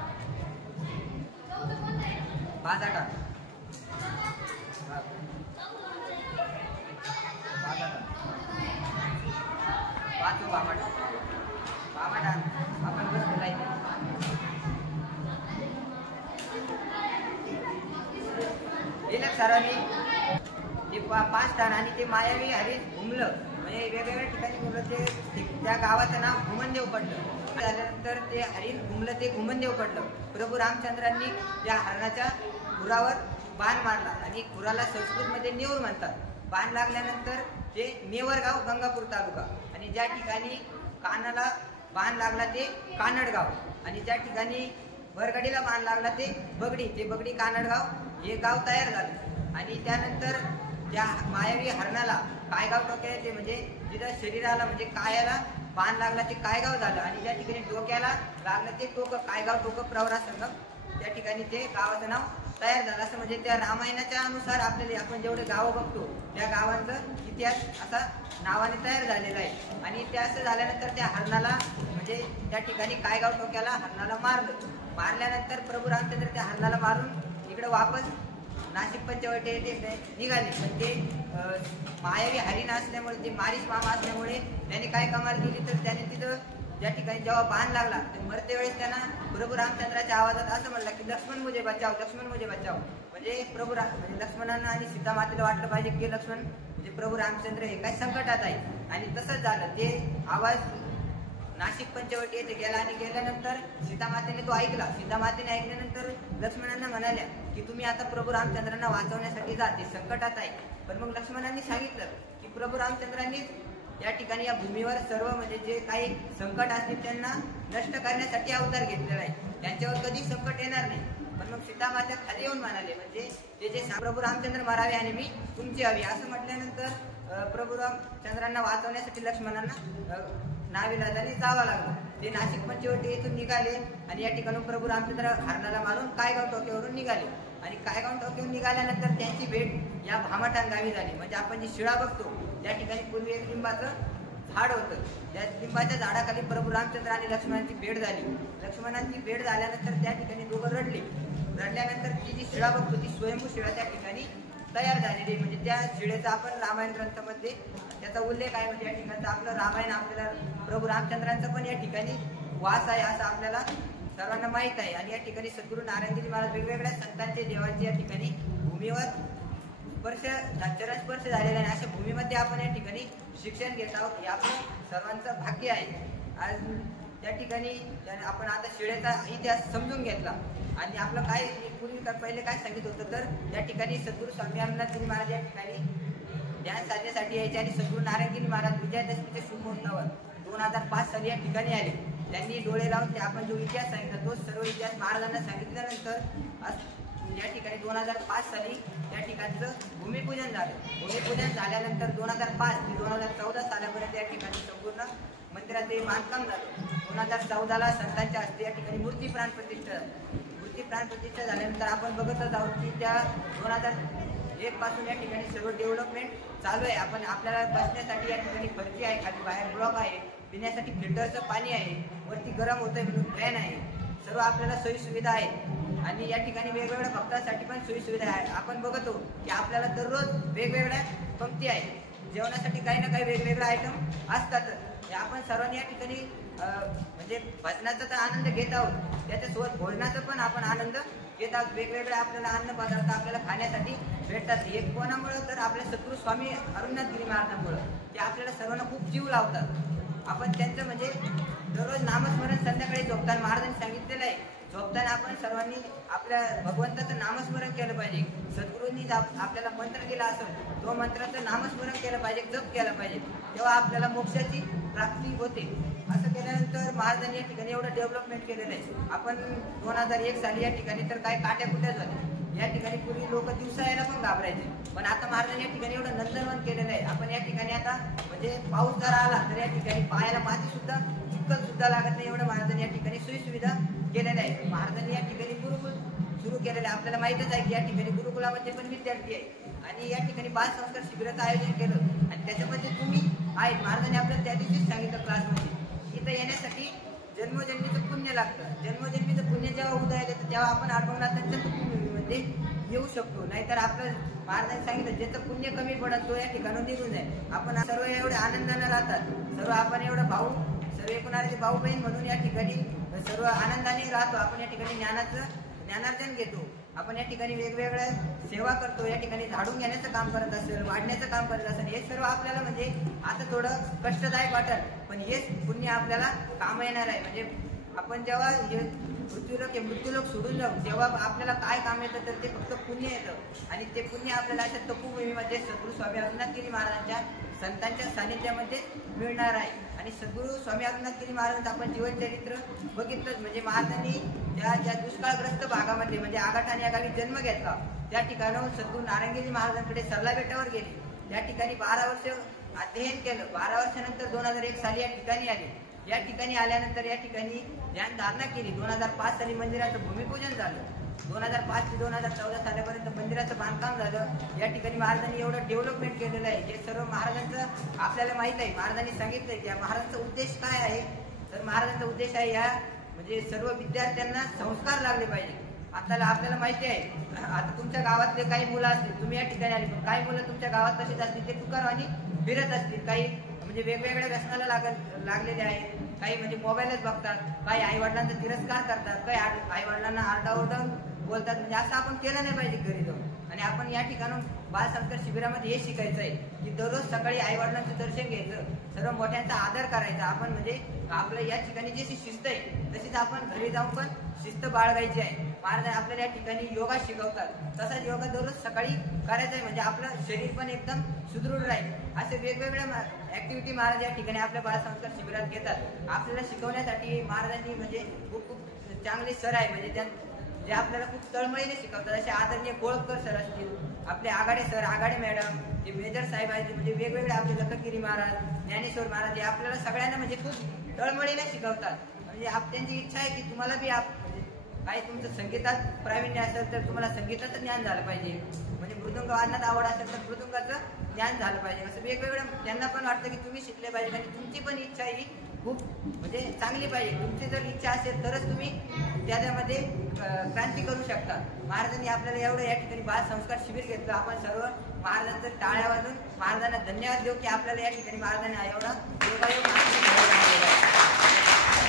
बाजाठाण, पाचवं भामाठाण. आपण बसलेला आहे. सरांनी ते 5 स्थान आणि ते मायावी हरीत घुमलं, म्हणजे वेगवेगळ्या ठिकाणी घुमलं. ते त्या गावाचं नाव घुमनदेव पडलं. त्यानंतर ते हरिण घुमलं, ते घुमनदेव पडलं. प्रभू रामचंद्रांनी त्या हरणाच्या खुरावर बाण मारला आणि खुराला संस्कृतमध्ये नेवर म्हणतात. बाण लागल्यानंतर ते नेवर गाव, गंगापूर तालुका. आणि ज्या ठिकाणी कानाला बाण लागला ते कानडगाव. आणि ज्या ठिकाणी वरगडीला बाण लागला ते बगडी कानडगाव हे गाव तयार झालं. आणि त्यानंतर त्या मायावी हरणाला कायगाव टोके ते म्हणजे जिथं शरीराला म्हणजे कायाला बाण लागला ते कायगाव झालं. आणि ज्या ठिकाणी डोक्याला लागलं ते टोक, कायगाव टोक प्रवरा संगम, त्या ठिकाणी ते गावाचं नाव तयार झालं. असं म्हणजे त्या रामायणाच्या अनुसार आपल्याला आपण जेवढे गावं बघतो त्या गावांचा इतिहास असा नावाने तयार झालेला आहे. आणि ते असं झाल्यानंतर त्या हरणाला म्हणजे त्या ठिकाणी कायगाव टोक्याला हरणाला मारल्यानंतर प्रभू रामचंद्र त्या हरणाला मारून इकडे वापस नाशिक पंचवटी येथे निघाले. पण ते मायावी हरिण असल्यामुळे, ते मारीस मामा असल्यामुळे त्याने काय कमाल केली तर त्याने तिथं ज्या ठिकाणी जेव्हा बाण लागला ते मरते वेळेस त्यांना प्रभू रामचंद्राच्या आवाजात असं म्हणलं की लक्ष्मण मुझे बचाव. म्हणजे म्हणजे लक्ष्मणांना आणि सीता मातेला वाटलं पाहिजे की लक्ष्मण म्हणजे प्रभू रामचंद्र हे काय संकटात आहे. आणि तसंच झालं. ते आवाज नाशिक पंचवटी येथे गेला आणि गेल्यानंतर सीतामातेने तो ऐकला. सीतामातेने ऐकल्यानंतर लक्ष्मणांना म्हणाल्या की तुम्ही आता प्रभू रामचंद्रांना वाचवण्यासाठी जा, ते संकटात आहे. पण मग लक्ष्मणांनी सांगितलं की प्रभू रामचंद्रांनी या ठिकाणी या भूमीवर सर्व म्हणजे जे काही संकट असतील त्यांना नष्ट करण्यासाठी अवतार घेतलेला आहे, त्यांच्यावर कधी संकट येणार नाही. पण मग सीतामाता खाली येऊन म्हणाले म्हणजे ते जे प्रभू रामचंद्र मारावे आणि मी तुमची हवी असं म्हटल्यानंतर प्रभू रामचंद्रांना वाचवण्यासाठी लक्ष्मणांना नाविलाजाने जावं लागलं. ते नाशिक पंचवटी येथून निघाले आणि या ठिकाणी प्रभू रामचंद्र हरणाला मारून कायगाव टोक्यावरून निघाले. आणि कायगाव टोक्यावरून निघाल्यानंतर त्यांची भेट या भामाठाण गावी झाली. म्हणजे आपण जी शिळा बघतो त्या ठिकाणी पूर्वी एक लिंबाचं झाड होतं. त्या लिंबाच्या झाडाखाली प्रभू रामचंद्र आणि लक्ष्मणांची भेट झाली. लक्ष्मणांची भेट झाल्यानंतर त्या ठिकाणी दोघं रडल्यानंतर ती जी शिळा बघतो ती स्वयंभू शिळा त्या ठिकाणी तयार झालेली. म्हणजे त्या शिळेचा आपण रामायण ग्रंथामध्ये त्याचा उल्लेख आहे. म्हणजे या ठिकाणचं आपलं रामायण आपल्याला प्रभू रामचंद्रांचा पण या ठिकाणी वास आहे असं आपल्याला सर्वांना माहीत आहे. आणि या ठिकाणी सद्गुरू नारायणगिरी महाराज वेगवेगळ्या संतांचे देवांचे या ठिकाणी भूमीवर चरण स्पर्श झालेला आहे. अशा भूमीमध्ये आपण या ठिकाणी शिक्षण घेत आहोत, हे आपलं सर्वांचं भाग्य आहे. आज त्या ठिकाणी आपण आता शिळेचा इतिहास समजून घेतला. आणि आपलं काय पूर्वी पहिले काय सांगितलं होतं तर या ठिकाणी सद्गुरू स्वामी अमरनाथगिरी महाराज या ठिकाणी ध्यान साधण्यासाठी यायचे. आणि सद्गुरू नारायणगिरी महाराज विजयादशमीच्या शुभ मुहूर्तावर 2005 साली या ठिकाणी आले. त्यांनी डोळे लावून ते आपण जो इतिहास सांगितला तो सर्व इतिहास महाराजांना सांगितल्यानंतर या ठिकाणी 2005 साली या ठिकाणचं भूमिपूजन झालं. भूमिपूजन झाल्यानंतर 2005 ते 2014 सालापर्यंत या ठिकाणी संपूर्ण मंदिराचे बांधकाम झालं. 2014ला संतांच्या हस्ते या ठिकाणी मूर्ती प्राण प्रतिष्ठा झाल्यानंतर आपण बघतच आहोत की त्या 2001 पासून या ठिकाणी सर्व डेव्हलपमेंट चालू आहे. आपण आपल्याला बसण्यासाठी या ठिकाणी फरशी आहे, खाली बाहेर ब्लॉक आहे, पिण्यासाठी फिल्टरचं पाणी आहे, वरती गरम होतंय म्हणून फॅन आहे, सर्व आपल्याला सोयी सुविधा आहे. आणि या ठिकाणी वेगवेगळ्या भक्तांसाठी पण सोयी सुविधा आहे. आपण बघतो की आपल्याला दररोज वेगवेगळ्या पंक्ती आहे, जेवणासाठी काही ना काही वेगवेगळे आयटम असतातच. आपण सर्वांनी या ठिकाणी म्हणजे भजनाचा तर आनंद घेत आहोत, त्याच्यासोबत भोजनाचा पण आपण आनंद घेत आहोत. वेगवेगळे आपल्याला अन्न पदार्थ आपल्याला खाण्यासाठी भेटतात. हे कोणामुळं तर आपल्या सद्गुरू स्वामी अरुणनाथ गिरी महाराजांमुळं. ते आपल्याला सर्वांना खूप जीव लावतात. आपण त्यांचं म्हणजे दररोज नामस्मरण संध्याकाळी झोपताना महाराजांनी सांगितलेलं आहे, झोपताना आपण सर्वांनी आपल्या भगवंताचं नामस्मरण केलं पाहिजे. सद्गुरूंनी आपल्याला मंत्र दिला असेल, तो मंत्राचं नामस्मरण केलं पाहिजे, जप केला पाहिजे, तेव्हा आपल्याला मोक्षाची प्राप्ती होते. असं केल्यानंतर महाराजांनी या ठिकाणी एवढं डेव्हलपमेंट केलेलं आहे. आपण 2001 साली या ठिकाणी तर काय काट्याकुट्या झाल्या. या ठिकाणी पूर्वी लोक दिवसा यायला पण घाबरायचे, पण आता महाराजांनी या ठिकाणी एवढं नंदनवन केलेलं आहे. आपण या ठिकाणी आता म्हणजे पाऊस जर आला तर या ठिकाणी पायाला माती सुद्धा चिखल सुद्धा लागत नाही, एवढं महाराजांनी या ठिकाणी सोयीसुविधा केलेल्या आहे. महाराजांनी या ठिकाणी गुरुकुल सुरू केलेलं आहे. आपल्याला माहितच आहे की या ठिकाणी गुरुकुलामध्ये पण विद्यार्थी आहे आणि या ठिकाणी बाल संस्कार शिबिराचं आयोजन केलं आणि त्याच्यामध्ये तुम्ही आहे. महाराजांनी आपल्याला त्या दिवशीच सांगितलं क्लासमध्ये, इथं येण्यासाठी जन्मोजन्मीचं पुण्य लागतं. जन्मोजन्मीचं पुण्य जेव्हा उदयात येतं तेव्हा आपण अडवणाथांच्या भूमीमध्ये येऊ शकतो. नाहीतर आपलं महाराजांनी सांगितलं ज्याचं पुण्य कमी पडत तो या ठिकाणी निघून जाईल. आपण सर्व एवढे आनंदाने राहतात, सर्व आपण एवढं भाऊ सर्व एकूणाचे भाऊ बहीण म्हणून या ठिकाणी सर्व आनंदाने राहतो. आपण या ठिकाणी ज्ञानार्जन घेतो. आपण या ठिकाणी वेगवेगळ्या सेवा करतो. या ठिकाणी झाडून घेण्याचं काम करत असेल, वाढण्याचं काम करत असेल, हे सर्व आपल्याला म्हणजे आता थोडं कष्टदायक वाटेल, पण हेच पुण्य आपल्याला काम येणार आहे. म्हणजे आपण जेव्हा मृत्यूलोक सोडून जाऊ तेव्हा आपल्याला काय काम येतं तर ते फक्त पुण्य येतं आणि ते पुण्य आपल्याला अशा तपोभूमीमध्ये सद्गुरू स्वामी अरुणनाथ गिरी महाराजांच्या संतांच्या सानिध्यामध्ये मिळणार आहे. आणि सद्गुरू स्वामी अरुणनाथ गिरी महाराजांचं आपण जीवनचरित्र बघितलं म्हणजे महाराजांनी ज्या दुष्काळग्रस्त भागामध्ये म्हणजे आगाठाणे या गावी जन्म घेतला त्या ठिकाणाहून सद्गुरू नारायणगिरी महाराजांकडे सरला बेटावर गेले. त्या ठिकाणी 12 वर्ष अध्ययन केलं. 12 वर्षानंतर 2001 साली या ठिकाणी आले. या ठिकाणी आल्यानंतर या ठिकाणी ध्यान धारणा केली. 2005 साली मंदिराचं भूमिपूजन झालं. 2005 ते 2014 सालापर्यंत मंदिराचं बांधकाम झालं. या ठिकाणी महाराजांनी एवढं डेव्हलपमेंट केलेलं आहे. हे सर्व महाराजांचं आपल्याला माहित आहे. महाराजांनी सांगितलंय की महाराजांचा उद्देश काय आहे, तर महाराजांचा उद्देश आहे या म्हणजे सर्व विद्यार्थ्यांना संस्कार लागले पाहिजे. आपल्याला माहिती आहे आता तुमच्या गावातले काही मुलं असतील, तुम्ही या ठिकाणी आले, पण काही मुलं तुमच्या गावात तसेच असतील, ते तुकारावानी फिरत असतील, काही म्हणजे वेगवेगळ्या व्यसनाला लागलेले आहेत, काही म्हणजे मोबाईलच बघतात, काही आई वडिलांचा तिरस्कार करतात, काही आई वडिलांना आरडाओरडा बोलतात. म्हणजे असं आपण केलं नाही पाहिजे घरी जाऊन. आणि आपण या ठिकाणून बाल संस्कार शिबिरामध्ये हे शिकायचं आहे की दररोज सकाळी आई वडिलांचं दर्शन घ्यायचं, सर्व मोठ्यांचा आदर करायचा. आपण म्हणजे आपलं या ठिकाणी जशी शिस्त आहे तशीच आपण घरी जाऊन पण शिस्त बाळगायची आहे. महाराज आपल्याला या ठिकाणी योगा शिकवतात, तसाच योगा दररोज सकाळी करायचा आहे म्हणजे आपलं शरीर पण एकदम सुदृढ राहील. असे वेगवेगळ्या ऍक्टिव्हिटी महाराज या ठिकाणी आपल्या बाल संस्कार शिबिरात घेतात. आपल्याला शिकवण्यासाठी महाराजांनी म्हणजे खूप चांगले सर आहे म्हणजे जे आपल्याला खूप तळमळीने शिकवतात. असे आदरणीय कोळपकर सर असतील, आपले आघाडे सर, आघाडे मॅडम, जे मेजर साहेब आहेत, म्हणजे वेगवेगळे आपले लखनगिरी महाराज, ज्ञानेश्वर महाराज, हे आपल्याला सगळ्यांना म्हणजे खूप तळमळीने शिकवतात. म्हणजे त्यांची इच्छा आहे की तुम्हाला बी काही तुमचं संगीतात प्रावीण्य असेल तर तुम्हाला संगीताचं ज्ञान झालं पाहिजे, म्हणजे मृदुंग वादनात आवड असेल तर मृदुंगाचं ज्ञान झालं पाहिजे. असं वेगवेगळं त्यांना पण वाटतं की तुम्ही शिकले पाहिजे आणि तुमची पण इच्छा ही खूप म्हणजे चांगली पाहिजे. तुमची जर इच्छा असेल तरच तुम्ही त्याच्यामध्ये क्रांती करू शकता. महाराजांनी आपल्याला एवढं या ठिकाणी बाल संस्कार शिबिर घेतलं. आपण सर्व महाराजांचं टाळ्या वाजून महाराजांना धन्यवाद देऊ की आपल्याला या ठिकाणी महाराजांना एवढा योगायोग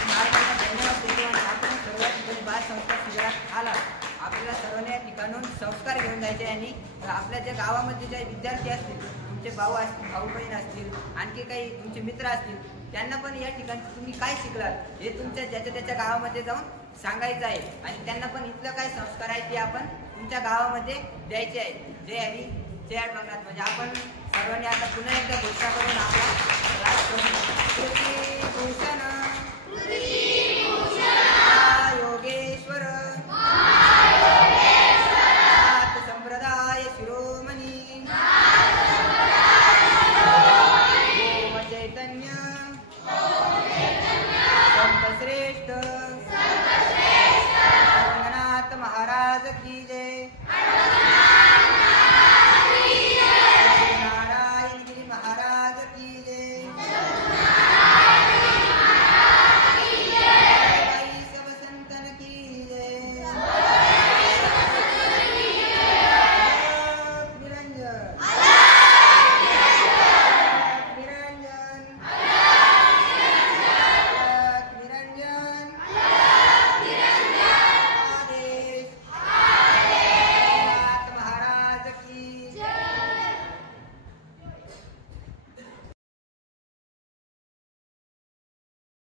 महाराजांना धन्यवाद देतो. आणि आपण सर्व ठिकाणी बाल संस्कार शिबिरात आला, आपल्याला सर्वांना या ठिकाणून संस्कार घेऊन जायचे. आणि आपल्या ज्या गावामध्ये जे विद्यार्थी असतील, तुमचे भाऊ असतील, भाऊ बहीण असतील, आणखी काही तुमचे मित्र असतील, त्यांना पण या ठिकाणी तुम्ही काय शिकलात हे तुमच्या त्याच्या गावामध्ये जाऊन सांगायचं आहे. आणि त्यांना पण इथलं काय संस्कार आहे ते आपण तुमच्या गावामध्ये द्यायचे आहे. जय हरी, जय रंगनाथ. म्हणजे आपण सर्वांनी आता पुन्हा एकदा घोषणा करून आपला राष्ट्रभूषण